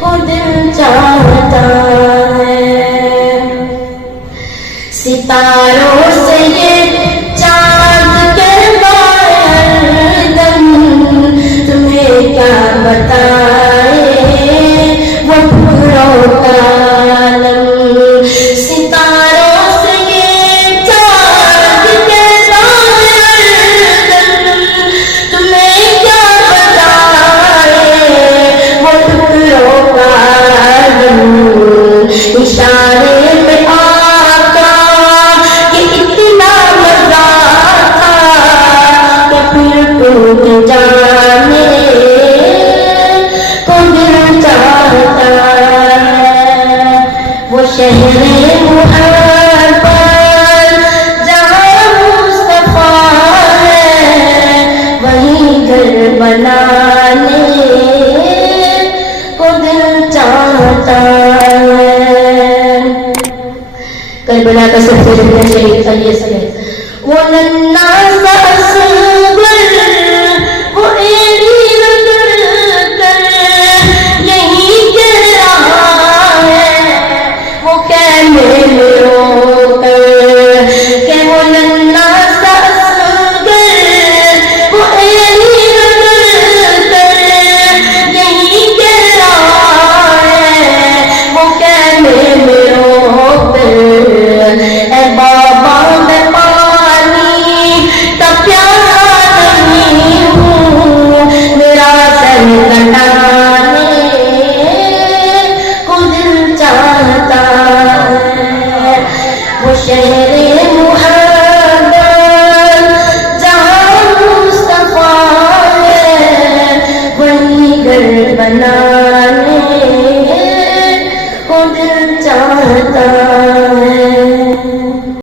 کو دل چاہتا ہے، ستاروں سے یہ چاند کہلوائے ہر دم، تمہیں کیا بتائے وہ پھولوں کا عالم، ستاروں سے یہ چاند کہلوائے ہر دم، تمہیں کیا بتائے وہ پھولوں کا عالم، اشارے پہ آقا کہ اتنا مزہ تھا کہ پھر ٹوٹ جانے کو دل چاہتا ہے، وہ شہر محبت جہاں مصطفیٰ ہے، وہیں گھر بنانے کو دل چاہتا ہے۔ کربلا کا سب سے بڑا شہید تھا یہ سب، وہ ننھا سا اصغر، وہ ایڑی رگڑ کر یہیں گر رہا ہے، وہ خیمے میں رو کر کہ وہ ننھا سا اصغر، وہ ایڑی رگڑ کر یہیں گر رہا ہے، وہ خیمے میں رو کر اے بابا میں پانی کا پیاسا نہیں ہوں، میرا سر کٹانے کو دل چاہتا ہے، وہ شہر محبت جہاں مصطفیٰ ہے، وہیں گھر بنانے